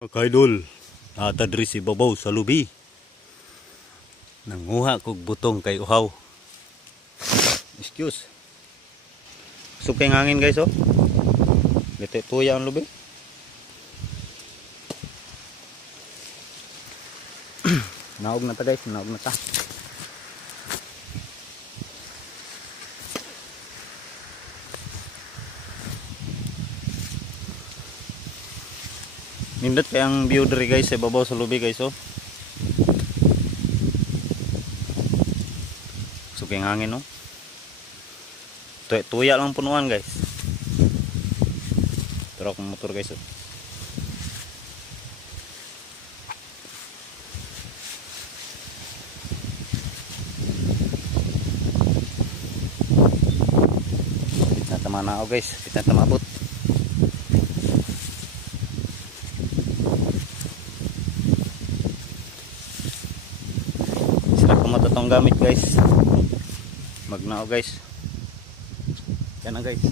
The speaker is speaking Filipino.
Kaidol, atadri si babaw sa lubi. Nanguha kog butong kay uhaw. Excuse. Sukay ngangin guys oh. Dito tuya ang lubi. Naog na ta guys, naog na ta. Nindot kay ang view diri guys sa babaw sa lubi guys oh. Sukay hangin no. Tuya lang punuan guys. Pero akong motor guys oh. Kita tamana ako guys, kita tamabot. Matatong gamit guys, magnao guys, yan na guys.